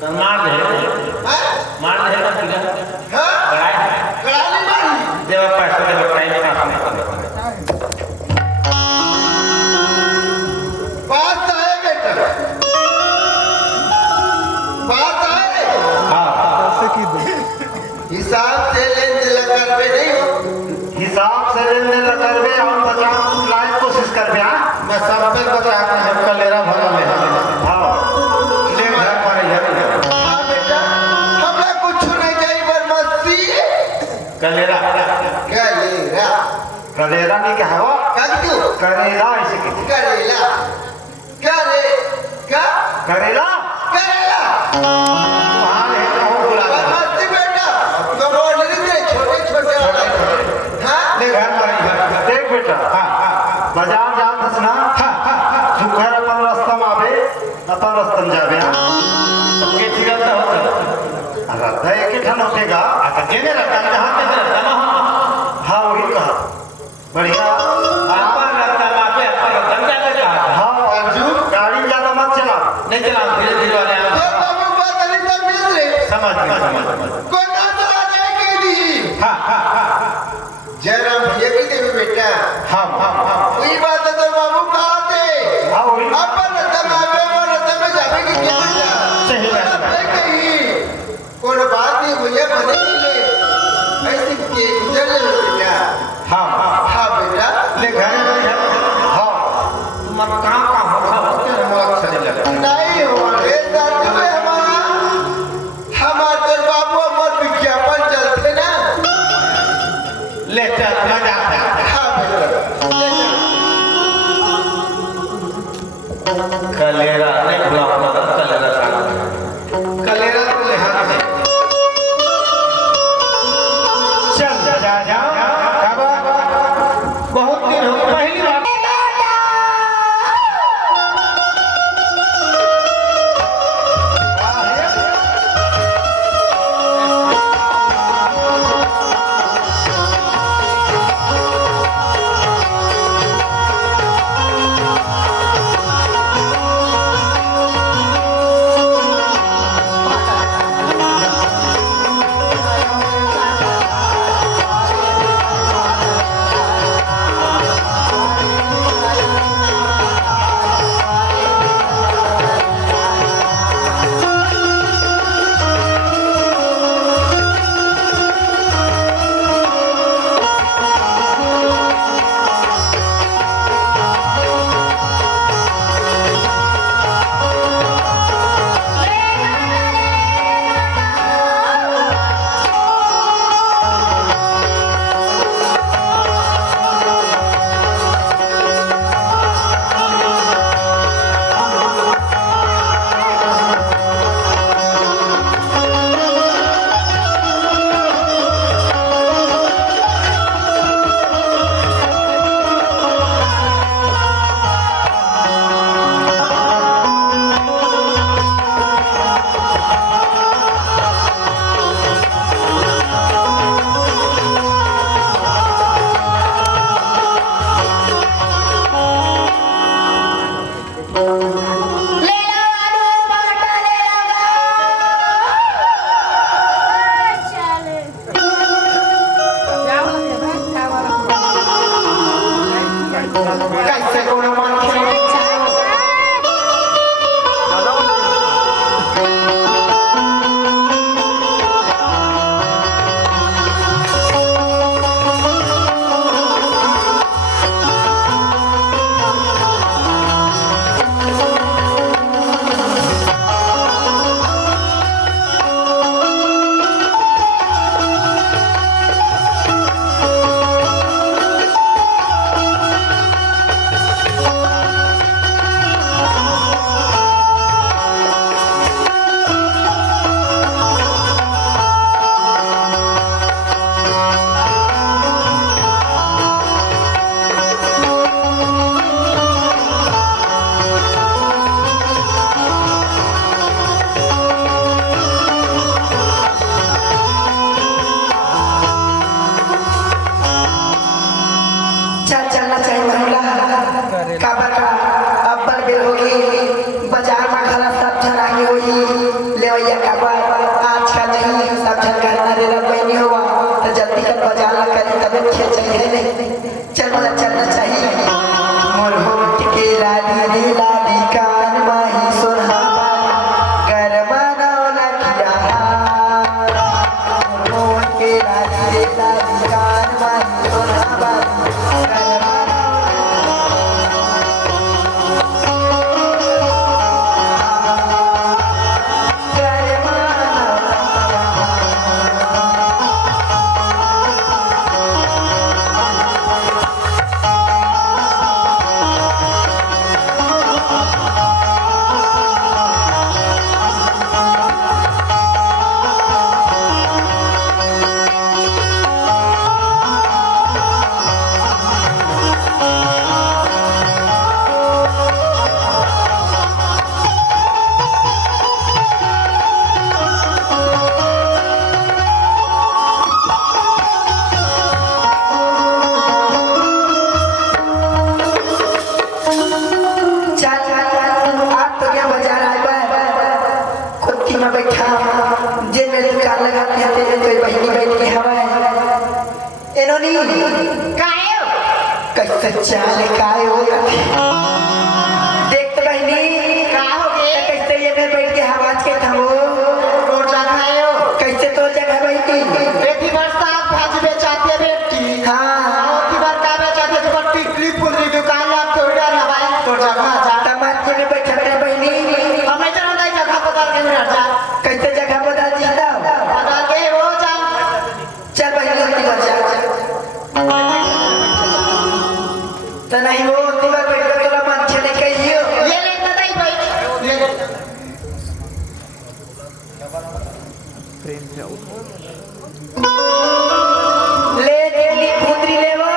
मार दे मार दे ना किला हां कड़ाई मारी देवा पैसा देवा टाइम का काम कर बात है बेटा बात है हां पैसे की दो हिसाब से लेन देन करबे नहीं हो हिसाब से लेन देन करबे हम 50 लाख कोशिश करबे हां मैं सब पे बता के हम कल लेरा भगा ले हां ले घर पर यार हां बेटा हमरा कुछ नहीं चाहिए पर मस्ती कलेरा कलेरा नहीं क्या है वो कंदू करेला ऐसे की करेला करे का करेला करेला वहां है तो बुला मस्ती बेटा तो बोल रही थे छोटे छोटे हां ले घर पर देख बेटा हां बाजार जा दसना सुखर अपन रास्ता में आवे अपन रास्ता में जावे के ठीक है होता रास्ता एक ही ठन होतेगा आता जेने रास्ता जहां पे रास्ता ना हां वही कहा बढ़िया अपन रास्ता में पे अपन रास्ता में जाके कहा हां अर्जुन गाड़ी ज्यादा मत चला नहीं चला धीरे धीरे वाले तो बाबू बात नहीं समझ रहे समझ को ना तो आ जाएगी दी हां जयराम भैया की देवी बेटा हां वही बात है तो बाबू कहा थे हां वही अपन रतन आवे और रतन में जावे की क्या बेटा सही बात है कही कोई बात नहीं भैया बने ले ऐसे के गुजर ले बेटा हां हाँ बेटा ले घर में हां तुम्हारा कहां का होता तेरे मौत चले लगा नहीं हो रे साथ में हमारे बाबू हमारे विज्ञापन चलते ना ले चल मजा आता है हाँ बेटा कलेरा नहीं खुला अपना कलेरा कलेरा तो ले हाथ में चल जा जा कब बहुत दिन हो पहली बार काबर का अब्बल बिल होगी बाजार में खरा सब चरानी होगी ले भैया तो चाल काय हो देख तो बहनी का हो गे कैसे ये में बैठ के आवाज के थमो रोड जाना हो कैसे तो जगह बैठी बेटी बरसात भाजी बेचाती है बेटी हाँ होती बार का बेचाती है तो टिकली फुलरी दुकान आप थोड़ा ना भाई तो जगह जा टमाटर में बैठा है बहनी हम नहीं जानता है जगह बदल के नहीं जा कैसे जगह बदल जीता बदल के हो जा चल बहनी अपनी घर जा तो नहीं वो होती बार बैठ के तोला मन छे नहीं कहियो ये ले ना नहीं भाई ले ले ली खुदरी ले वो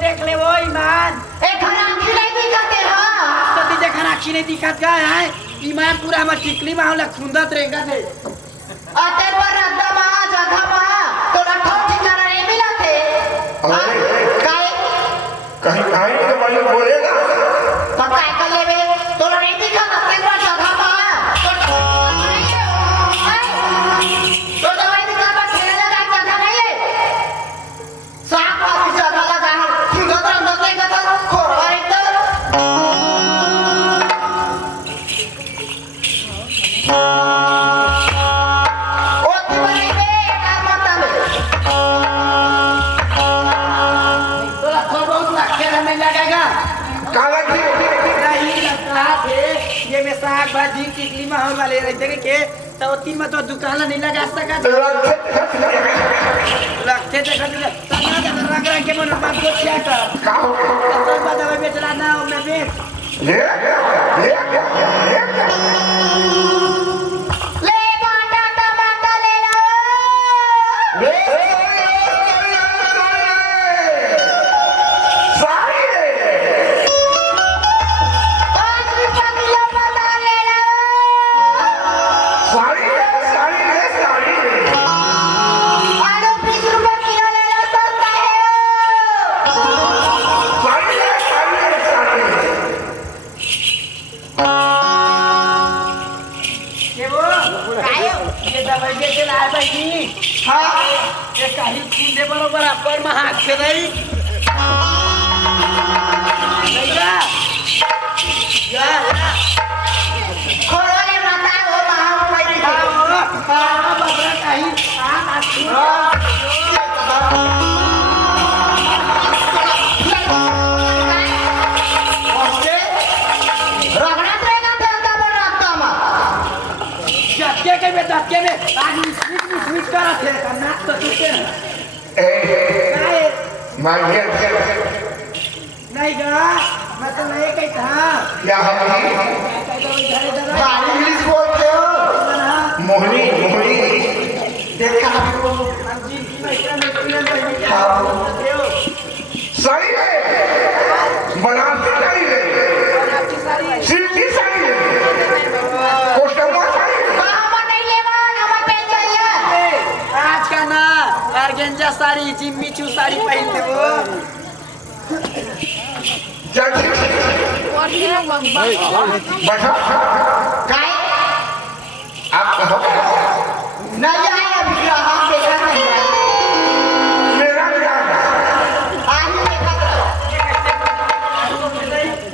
देख ले वो ईमान ए खाना खिलाई दी करते हां सती देखा राखी नहीं दिखत का है ईमान पूरा हमर टिकली में होला खुंदत रहेगा थे आते पर रद्दा मा जगह मा तो लठो ठिकाना नहीं मिला थे काय कहीं कहीं तो मालूम बोलेगा पक्का कर लेवे तो नहीं दिखा आते पर जगह मा तो दवाई दिखा पर ठेले लगा जगह नहीं है साफ वाली जगह लगा है खुद अंदर देखा तो खोरा एकदम ओ दीवानी पे ना मत में तोरा थोड़ा बहुत रखे में लगेगा काला की नहीं लगता थे ये में साग भाजी टिकली में हो वाले रहते के तो तीन में तो दुकान नहीं लगा सका रखते थे खरीद तना दे रंग रंग के मन बात को क्या कर का हो तो बाद में बेचला ना मैं बेच ले ले बाटा टमाटर ले लो सारी 5 रुपया किलो पता ले लो सारी आलू 20 रुपया किलो ले लो सस्ता है के वो कायो ये दवाई बेचे लाए भाई हां ये कहीं खुंदे बरोबर पर में हाथ से नहीं लगा या खोरो ले माता हो महा भाई हां बबरा कहीं हाथ ओके रगड़ा देगा देगा बनाता मा झटके के में झटके में आदमी स्विच करा थे नाक तो टूटे नहीं नहीं गा मैं तो नहीं कहता गाड़ी इंग्लिश बोलते हो मोहनी देखा साड़ी है बनारसी साड़ी है सिल्की साड़ी है कोस्टमा साड़ी है बाहर नहीं लेवा नमक पे चाहिए आज का ना ऑर्गेंजा साड़ी जिम्मी चू साड़ी पहनते वो बैठा काय आप कहो नहीं आया अभी हम देखा नहीं है मेरा ध्यान आज देखा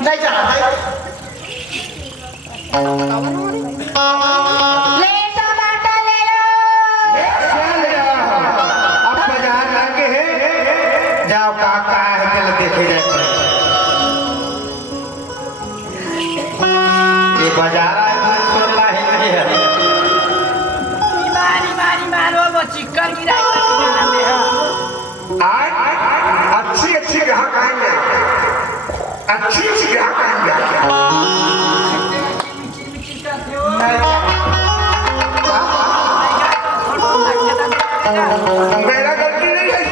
नहीं जाना भाई ले टमाटर ले लो अब बाजार लाके है जाओ काका है चल देखे जाए ये बाजार आए तो सोना ही नहीं है चिक्कर गिराई का में हां आज अच्छी अच्छी ग्राहक आएंगे, अच्छी अच्छी ग्राहक आएंगे। मेरा गलती नहीं है,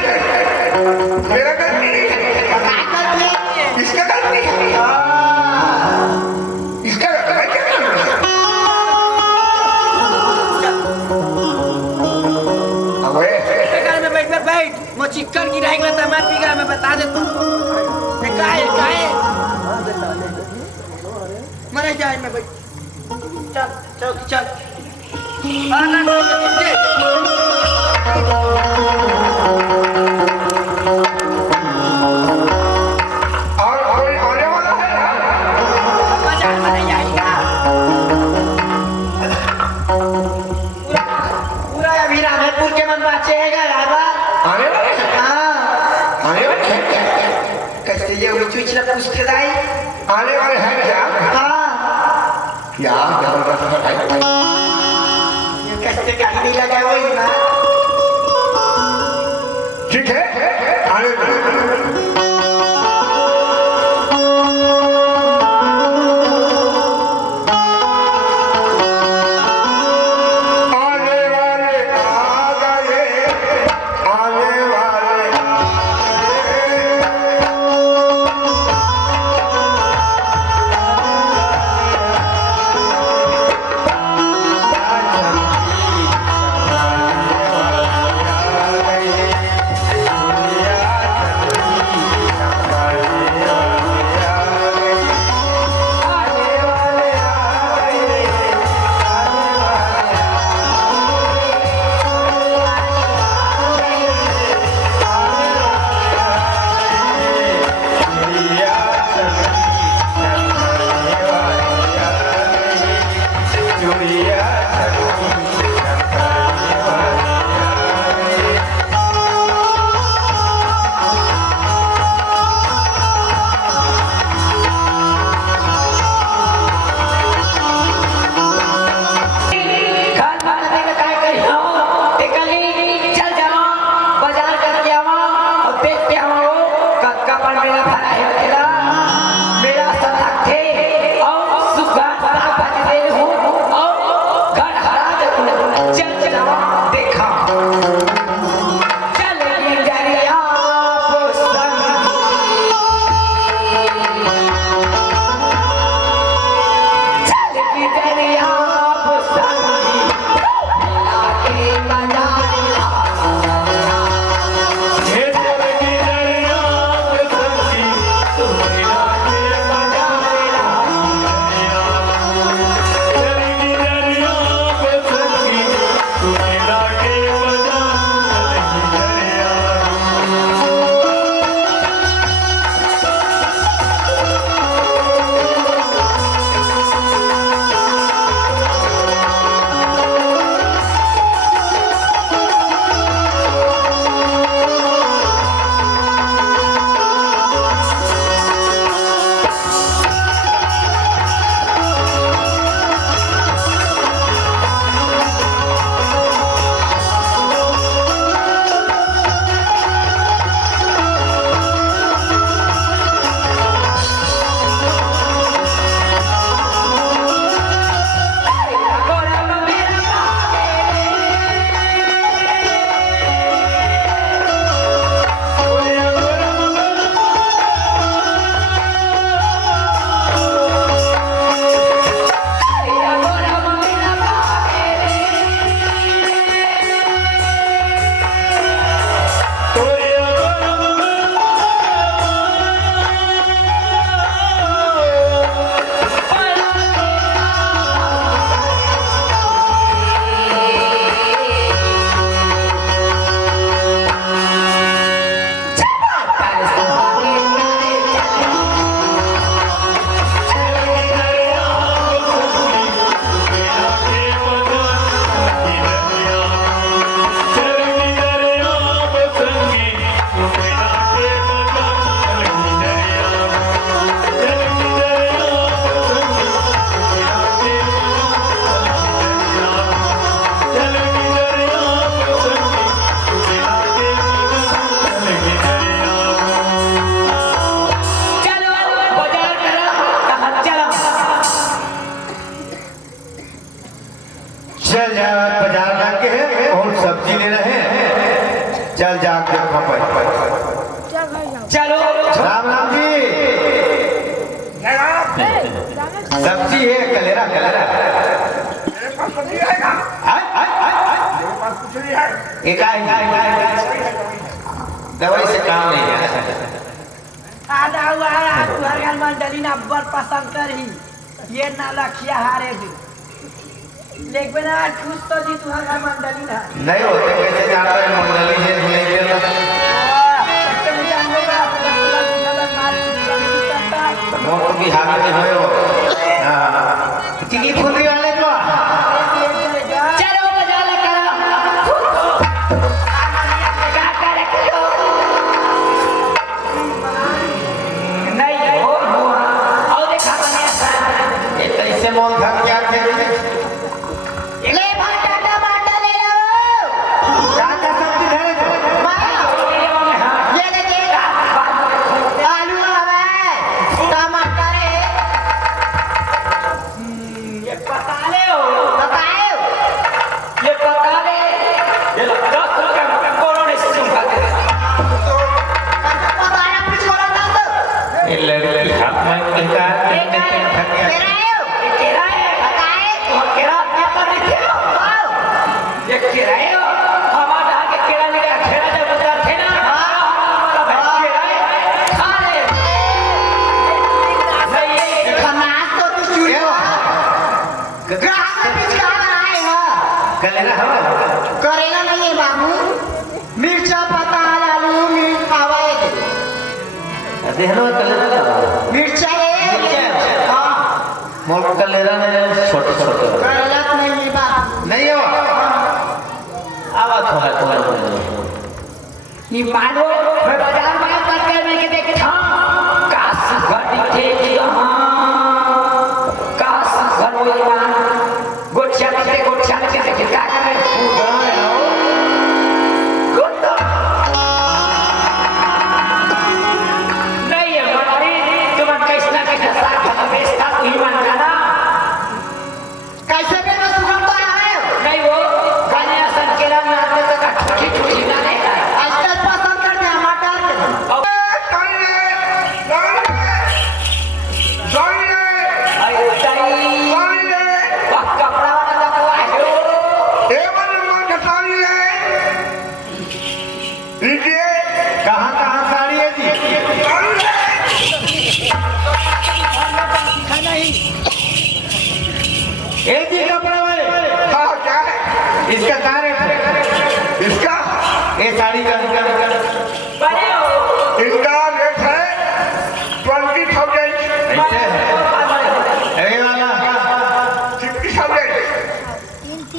मेरा गलती नहीं है, इसका गलती है, इसका मैं क्या करूं? अबे घर में बैठ मैं चिक्कर गिराई का तमाम बिगड़ा मैं बता देता हूं। ये काहे मरे जाए मैं बैठ चल चल आना और कोई आने वाला है? मजा नहीं आएगा पूरा अभी रामेपुर के मन बाचे है यार आने वाले हैं? हाँ आने वाले हैं क्या? कैसे ये उचुचला पूछते दाई आने वाले हैं क्या? हाँ क्या जबरदस्त है भाई। ये कैसे कहीं नहीं लगा वही ना ठीक है आने वाले आ गए, आने वाले आ गए। आ चल जाग देखो भाई। चलो राम राम जी। सब्जी है कलेरा कलेरा। मेरे पास सब्जी आएगा। मेरे पास कुछ नहीं है। एक दवाई से काम नहीं है। आधा हुआ है आज तुहर घर मंडली ना बड़ पसंद करी ये ना लखिया हारे दे लेकिन ना खुश तो जी तुहर घर मंडली ना नहीं होते कैसे जाता है मंडली से नहीं देता। तो मुझे आने का मोट तो बिहार में हुए हो। हाँ टिकी फुली वाले तो चलो बजा ले करो क्या करे करो नहीं हो आओ देखा बने ऐसा ये कैसे मोल धर क्या थे ले भाटा टमाटर ले लो क्या क्या सब्जी धरे थे ये देखिए आलू है टमाटर है ये पता ले हो बताओ ये पता ले ये 10 रुपए में करोड़ से सुखा दे बताया कुछ करो ना तो ये लड़की हाथ में कहता है मेरा है केरा है बताए तो केरा क्या कर रही थी ये केरा है हमारा के केरा ले खेड़ा जब बता थे ना हमारा भाई केरा है खा ले नहीं ये खमास तो तू चूड़े ग्राहक से बीच का बनाए हो कलेरा हवा करेला नहीं है बाबू मिर्चा पता आलू मिर्च खावाए देहनो कलेरा मिर्चा है हाँ मोल कलेरा नहीं छोटे छोटे करेला तो नहीं है बाबू नहीं हो आवाज थोड़ा थोड़ा ये मानो मैं बाजार में करके मैं के देखा काश घड़ी के यहाँ काश घर वो ईमान गोछा के क्या कर रहे गुड्डा नहीं है हमारी तुम कैसे ना कैसे साथ बेचता तू ही मान जाना कैसे भी मैं सुगम तो आया है नहीं वो गाने असन केला में आते तक ठुठी ठुठी ना नहीं आजकल पसंद करते हैं मटर आई बताई कपड़ा वाला तो आयो कहाँ कहाँ साड़ी है जी एक ही कपड़ा वाले इसका क्या रेट है ये साड़ी का बड़े हो ऐसे है ये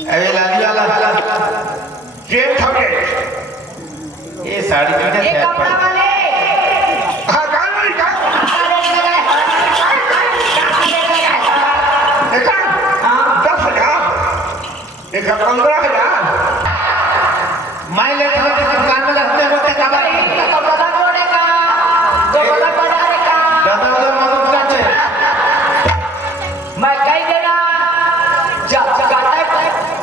वाला ये लाली वाला ये साड़ी का ये क्या कपड़ा वाले एक 15,000 मैं लेते होते दुकान में रहते होते कबर कपड़ा जोड़े का कपड़ा बनाने का दादा उधर मदद करते मैं कई देना जब गाता है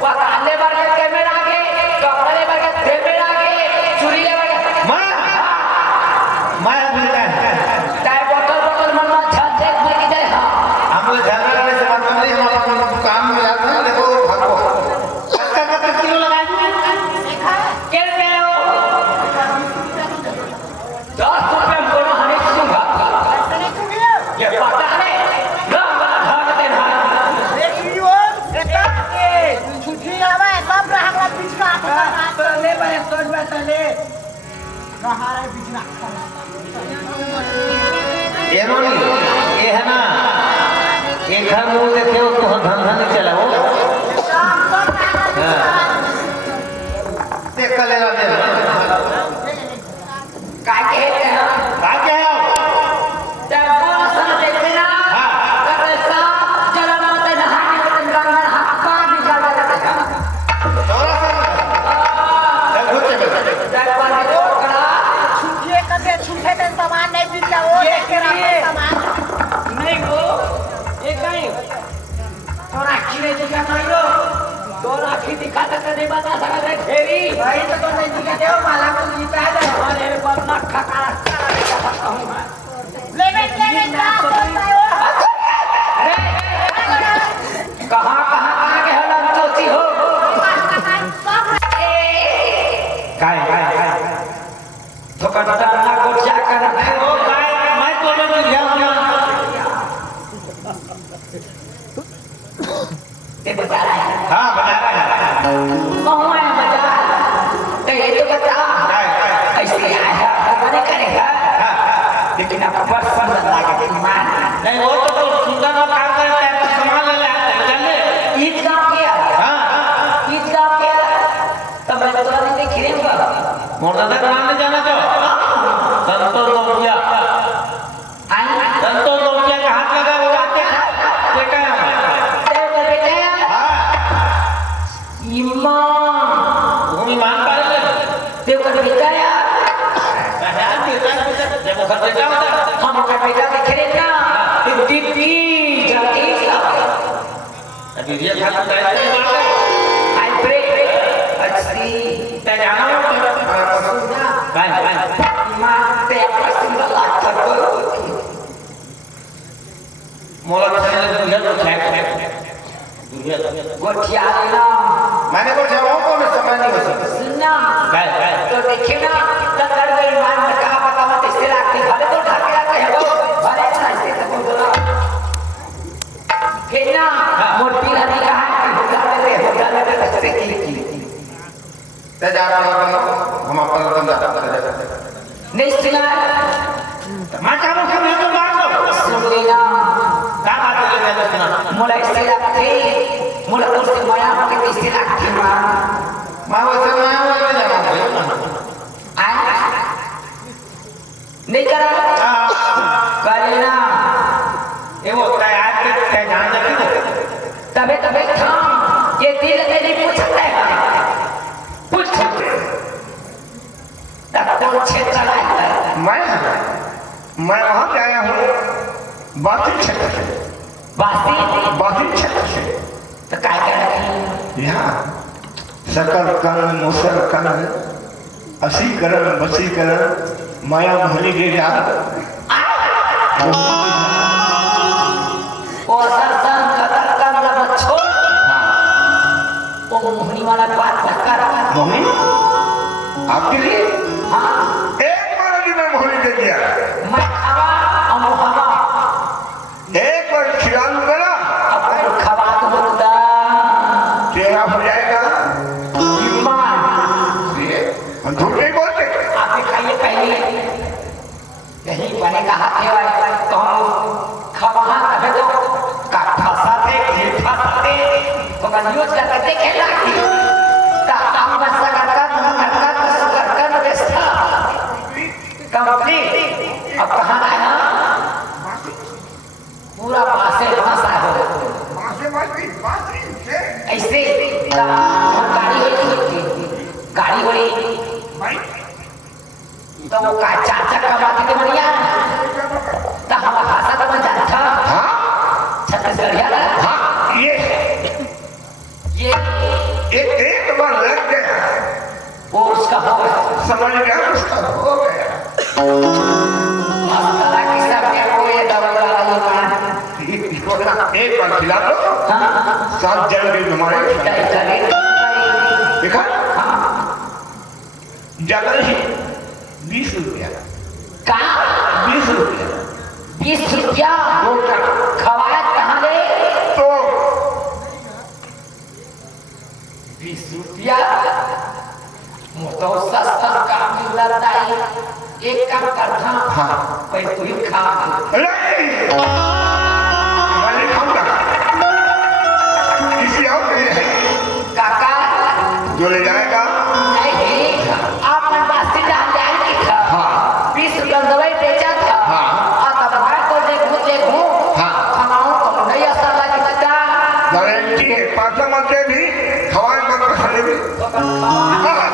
पकाने वाले कैमरा आगे कपड़ा ले वाले कैमरा आगे चूड़ी ले वाले मैं मिलता है चाय बोतल मनमा छाते भर के जाए हम लोग झगड़ा करने से मतलब नहीं हमारा काम में जाते हैं देखो भागो कत्ता किलो लगा कैसे हो 10 रुपए में कोनो हने सुंगा ये पता नहीं ना वाला भाग देना छुट्टी आवे सब ग्राहक का बीच का तो ले बड़े सोच में तो ले रहारे बीच ना ये रोनी ये है ना एक घर मुंह देखे हो तो धंधा नहीं चला वो देख कर लेना दे का कहते हैं भाग्य है जब सन देखते ना करे सा चला ना ते नहाने के अंदर में हाथ पा निकाल देता है थोड़ा सा चल घुसे बस जब पानी तो करा छुट्टी करके छुट्टे दिन सामान नहीं बीच का वो ये देख के करिए। सामान नहीं हो एक नहीं थोड़ा खीरे जगह नहीं हो दो राखी दिखा तक नहीं बता सकते खेरी भाई तो नहीं दिखाते हो माला को मट्ठा का रास्ता बताता हूँ मैं। ले क्या करता है वो? कहाँ के हलन चोची हो? काय तो कटना को क्या कर रहा है? ओ काय मैं तो नहीं गया ये बता रहा है। हाँ बता रहा है। कौन है बता? तो ये तो बता। ऐसे आया मैंने करेगा। लेकिन आपको बस समझ लगा कि मान नहीं वो तो सुंदर और काम करते हैं तो सामान ले आते हैं चले ईदगाह किया। हाँ ईदगाह किया। तब मैं तो नहीं देख रही हूँ। मोरदादा कहाँ ले जाना तो संतोष लोहिया संतोष लोहिया का हाथ लगा वो आते हैं देखा है भूमि मान पा रहे देवकर बेटा यार जब वो खतरे का होता है हम का बेटा देख रहे ना दीदी जाती अभी ये खाते हैं आई प्रे अच्छी क्या जाना हो सुना बाय मां ते पसंद लाता को मोला चले दुनिया तो है दुनिया गोठिया लेना मैंने को जवाब को मैं समझ नहीं हो सकता। सुनना बाय तो देखिए ना तंदर में ईमान में कहा पता मत इससे रखती भले तो ढक के रखे हो भले ऐसे तो बोला खेलना मूर्ति ने कहा कि होगा में रस्ते की ते जा रहा हम अपन बंदा नहीं सुना माता को मैं तो मार दो सुन लेना क्या बात है मैं सुना मुला इससे रखती मुला उससे माया के इससे रखती मां मैं वैसे मैं वैसे जाना आए नहीं करा करे ना ये वो तैयार के जान लगी तबे थाम ये दिल में नहीं पूछ सकते पूछ तब तो क्षेत्र है मैं वहां पे आया हूँ बातिल क्षेत्र से बासी बातिल क्षेत्र से तो काय कर रखी यहाँ सकल कर्ण मुसर कर्ण असीकरण वसीकरण माया मोहनी के जाल और सरसन कतर कर लब छोड़ वो मोहनी वाला बात न कर मोहनी आपके लिए हाँ एक बार अभी मैं मोहनी दे दिया मैं खवा और हवा एक बार खिलान करा अपन खवा तो मुद्दा चेहरा हो जाएगा ईमान ये हम झूठ नहीं बोलते आप दिखाइए पहले यही बने कहा थे तो हम खवा तबे तो का फंसाते तो का न्यूज का देखे लागी ता हम बस कर सुकर व्यवस्था कंप्लीट अब कहां आया पूरा पासे भाषा हो ऐसे गाड़ी हुई तो वो का चाचा का बात के बढ़िया तो हम भाषा तो बन जाता हाँ छत्तीसगढ़िया हाँ ये एक बार लग गया वो उसका हो गया समझ गया उसका हो गया मस्ताना की सब क्या कोई दवा वाला ईमान एक बार खिला दो हाँ सात जल गई तुम्हारे चले देखा ज्यादा नहीं 20 रुपया का 20 रुपया 20 रुपया दो का खवाया कहाँ ले तो 20 रुपया तो सस्ता काम मिलता है एक काम करता हाँ पैसे तू ही खा नहीं मैं नहीं खाऊंगा किसी और के लिए है काका जो ले जाएगा नहीं आप मन बास्ती डाल जाएंगे था हाँ 20 रुपया दवाई बेचा था हाँ। और तब मैं को देखूं हाँ। खाऊं तो नहीं असर लगता गारंटी है पासा मत भी हवाएं मत खाने भी तो खावा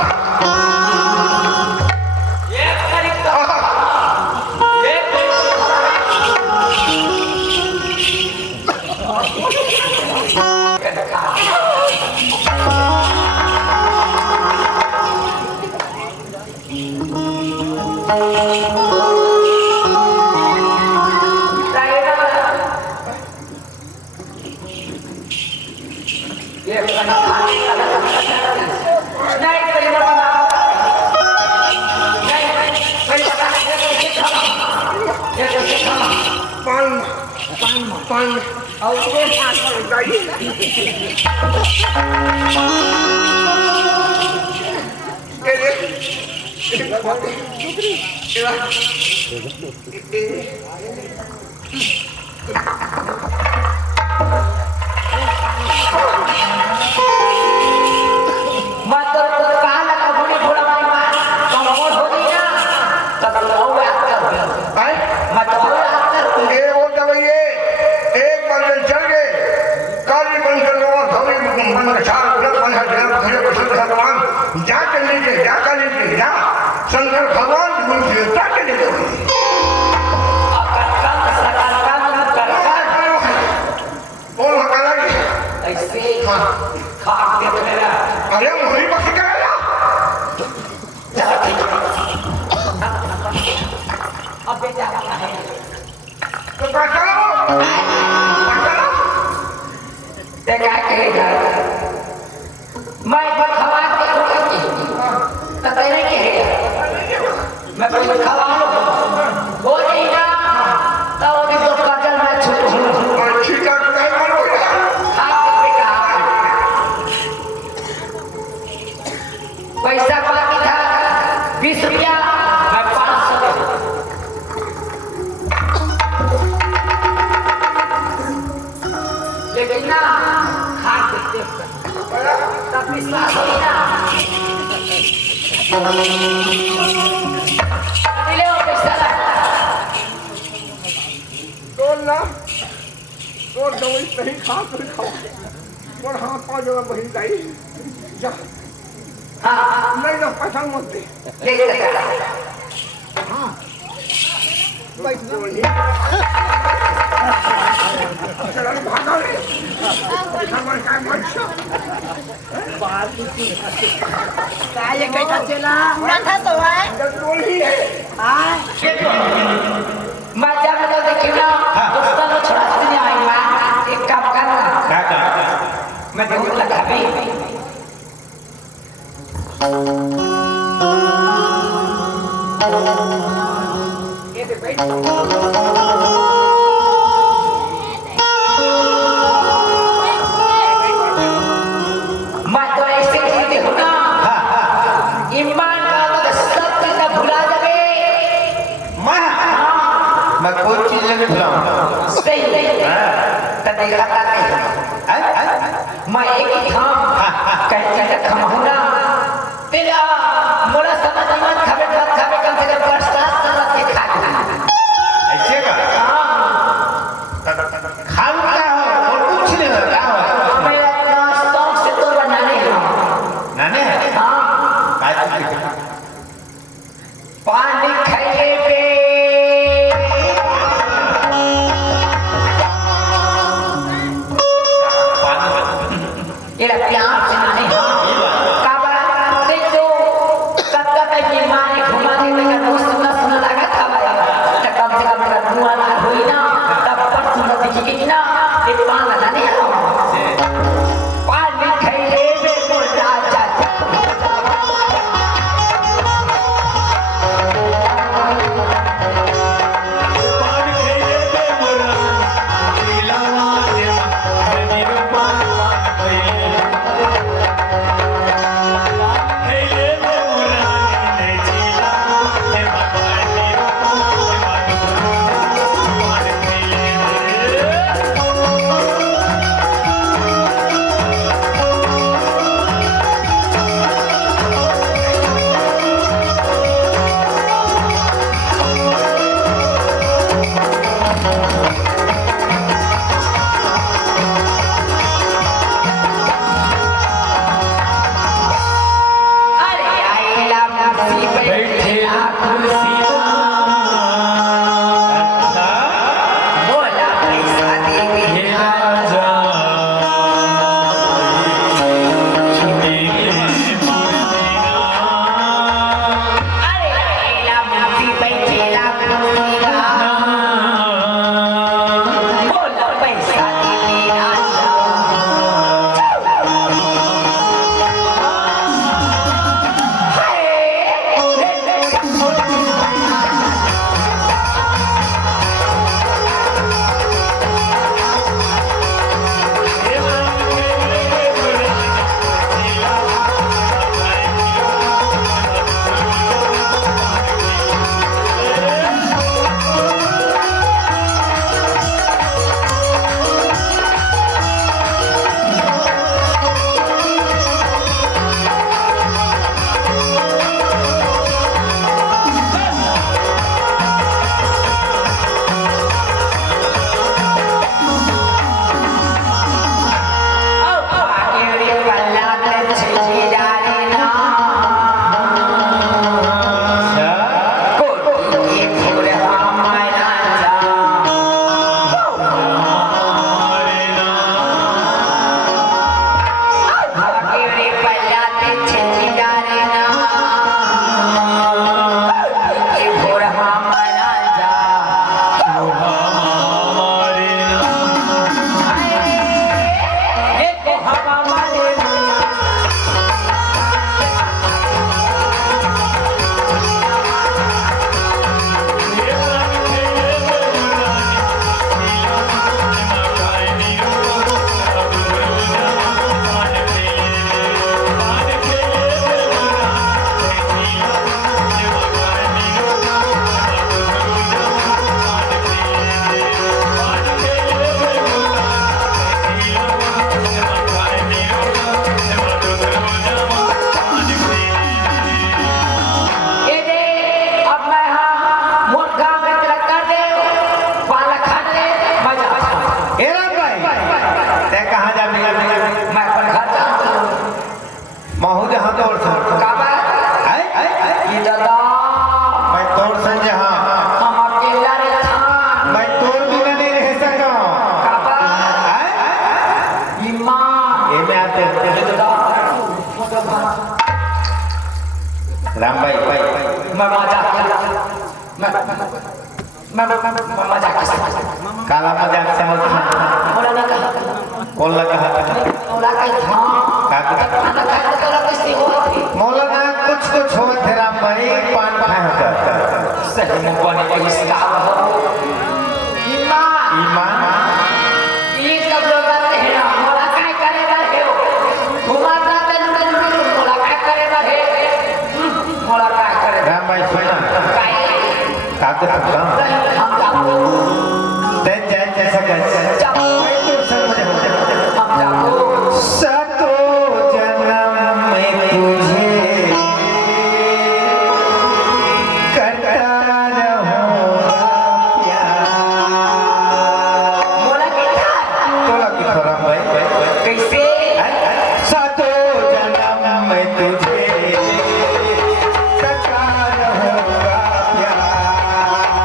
ये खरीद हाँ शंकर भगवान गुरुदेवता के लिए बोल हकाला ऐसे खा के मेरा अरे मुझे बस कराया अब बेटा है तो बैठा देखा करेगा मैं खवा के तो तेरे के मैं कोई खवा लो वो नहीं ना तो अभी तो काजल मैं छूट और ठीका नहीं मारो खा के बेटा पैसा बाकी था 20 रुपया मैं 500 लेकिन ना खा के देख तब विश्वास होगी ना ले वो पैसा तोड़ ना तोड़ दवाई सही खा कर खाओ और हाथ पाँव जगह बही जाई जा हाँ नहीं ना पैसा मत दे ले ले हाँ बैठ बोली चलो भागा रे समझ का मत काय कैसा चला रखा तो है जब बोली है हां मैं जब तो देखी ना दोस्तों को छोड़ा नहीं आएगा एक काम करना क्या कर मैं दूध लगा भी ये भी बैठ मैं तो ऐसे कहती हूँ ना ईमान का तो सब चीज़ भुला जावे मैं कोई चीज नहीं भुलाऊंगा सही कभी खाता नहीं मैं एक ही थाम कहते हैं खमहुना तेरा मोला समझ मत खावे कम से कम बरसात करवा के खा ऐसे का खाऊ क्या हो और कुछ नहीं हो क्या हो मैं अपना शौक से तो बनाने हूँ नाने हाँ काय पानी खाइए पे ये प्यार से नहीं काबा देख जो कत्ता पे बीमार घुमा के मेरा दोस्त सुना लगा था भाई तो कम से कम मेरा धुआं ना हुई ना तब पर सुना दिखी कि ना ये पान लगा नहीं पानी खाइए पे बोला चाचा राम भाई मैं मजाक मैं मजाक काला मजाक समझ बोला ना कहा कौन लगा बोला कहीं था खाना खाने तो लग किसी हो मौलाना कुछ तो छोड़ थे राम भाई पान खाए होता सही में बने इसका हो ईमान ये सब लोग आते हैं ना मोला काय करे रहे हो घुमाता तन मोला काय करे रहे मोला काय करे राम भाई सुना काय कागज पकड़ा हम जाओ तेज जैन जैसा कैसे जाओ तो सर मुझे हम जाओ सतो जन्म में तुझे करता रहूंगा प्यार मोला क्या तोला की राम भाई कैसे सतो जन्म में तुझे करता रहूंगा प्यार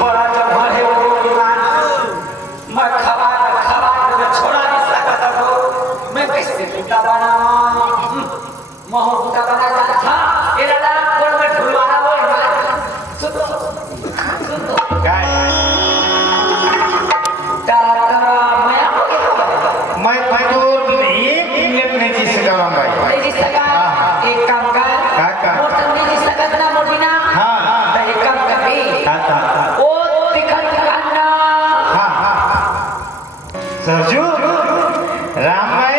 बड़ा जब भरे हो मैं खबा में छोड़ा नहीं सकता तो मैं कैसे पिता बना मोह पिता बना जाता था ये लड़ा कोण में ढुलवाना वो सुनो गाय तारा मैं हो गया मैं तो एक मिनट नहीं जी सका राम भाई नहीं जी सका एक काम कर का? मोटर नहीं जी सकत ना मोटिना हाँ तो एक काम कर भी हाँ ओ दिखत करना हाँ सरजू राम भाई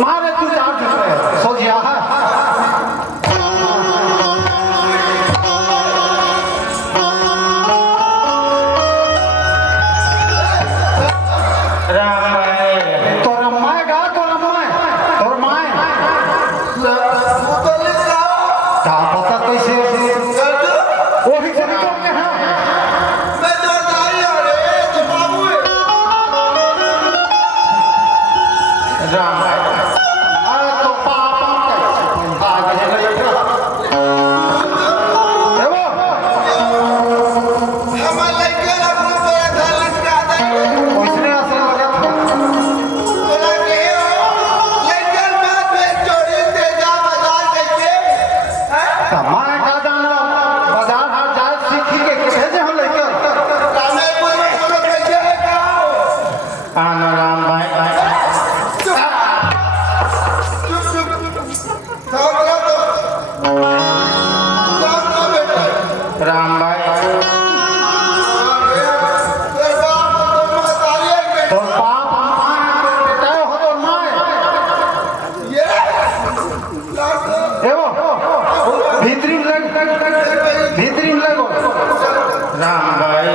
मारे तू जान सकते सो जिया राम तोरा माय गा तोरा माय अरे तो पापा कैसे भाग गए देखो हमार लइका ला अपने तोरा घर लिखा दे उसने असर लगा था तोरा के हो लइका बात में चोरी दे जा बाजार कैसे हमारे का जाना बाजार हाट जाए सीखी के कैसे हम लेकर रामे बोलो बोलो कैसे है का आना राम भाई चुप चुप सावरा तो सावरा बेटा राम भाई तो पाप बेटा हो तो माए एवो भीतरी लगो राम भाई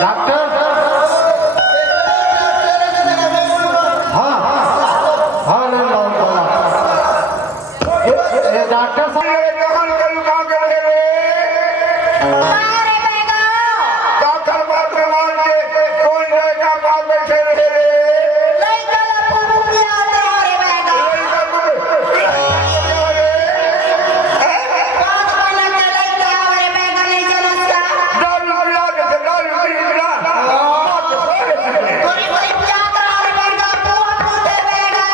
डॉक्टर हाँ हाँ ले लो ये डॉक्टर साहब अरे बेगा लइका ला फुफु पियाते अरे बेगा 5 महीना के लइका अरे बेगा नहीं जनसका थोड़ी थोड़ी पियाते अरे बेगा पूते बेगा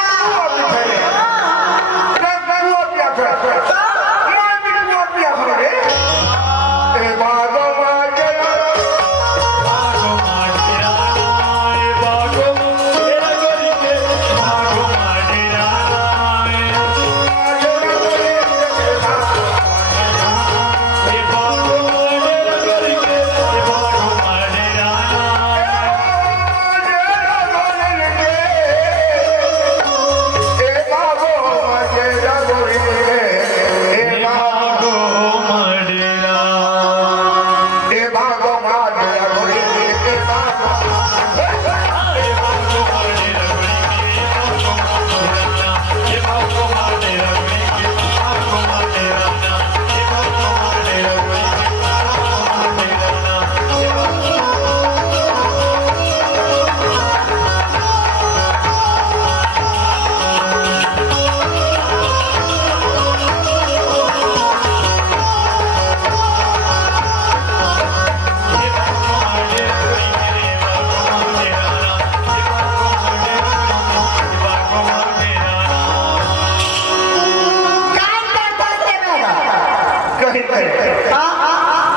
काय करते बेगा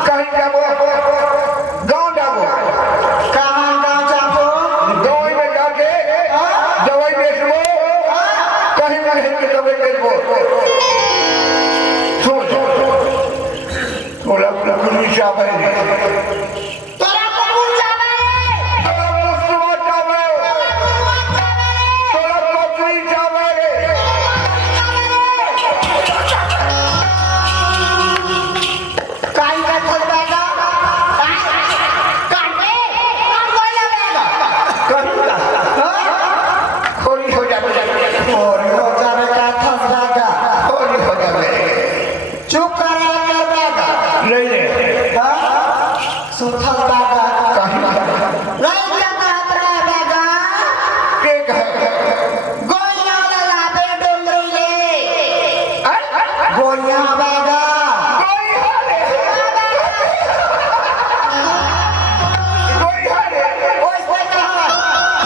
कहीं जाबो गांव जाबो कहां गांव जाबो दवाई में जाके दवाई बेचबो कहीं के दवाई बेचबो थोड़ा पुलिस आवे तोरा कबूल जाबे थोड़ा मुस्तफा जावे थोड़ा पत्नी जावे काय करते बेगा काय काटे कौन बोले बेगा खोरी हो जावे और हो जाने का थस लगा खोरी हो जावे चुप करे के बेगा नहीं ले सुथल बेगा कहीं नहीं कहत रहे बेगा के कहे गोलियां ला बे डोंगरी ले गोलियां बेगा ओए कोई कहा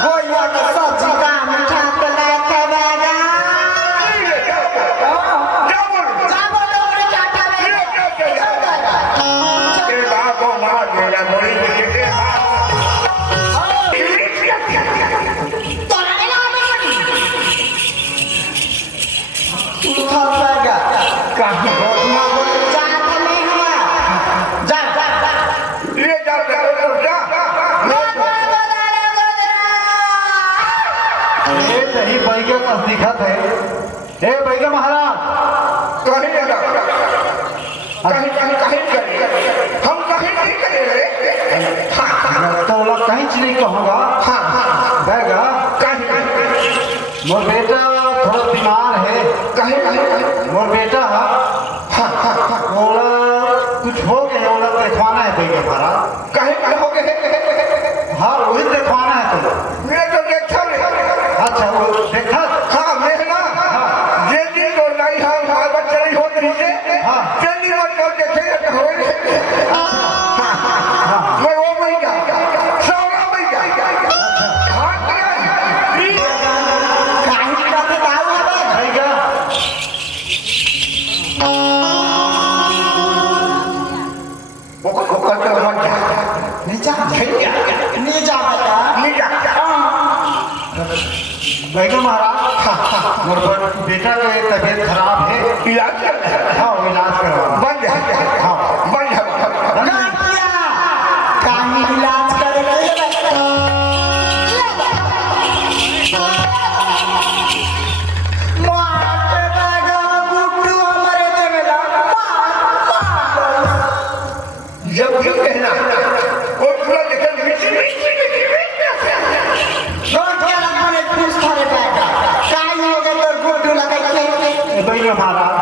गोलियां का सब्जी का मीठा के लेके बेगा जाबो डोंगरी चाटा बेगा तोरा ने ना सुथल बेगा जात में हुआ जा ये नहीं बैगे पास दिखत है हे बैगे महाराज हम कहीं नहीं करेंगे तो लोग कहीं चीज नहीं कहूँगा बैगा मोर बेटा थोड़ा बीमार है भैया ले जा बेटा मीरा बैठो महाराज मोर बेटा के तबीयत खराब है इलाज करना है हाँ वो इलाज करवाना बन जाए हाँ बन जाए काटिया काहे इलाज करे बेटा मार बेटा गुड्डू हमारे देवेला मार जब भी कहना वो पूरा लेकर रोटियां लगने पूछ थारे बेटा काहे हो गए तो गुड्डू लगा के बैठो महाराज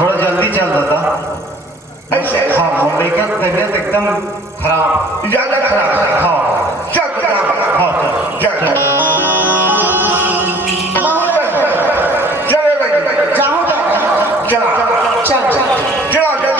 थोड़ा जल्दी चल देता ऐसे हाँ मोर बेटा की तबीयत एकदम खराब ज्यादा खराब है हाँ चल हाँ चल चल भाई जाओ बेटा चला चल चल चला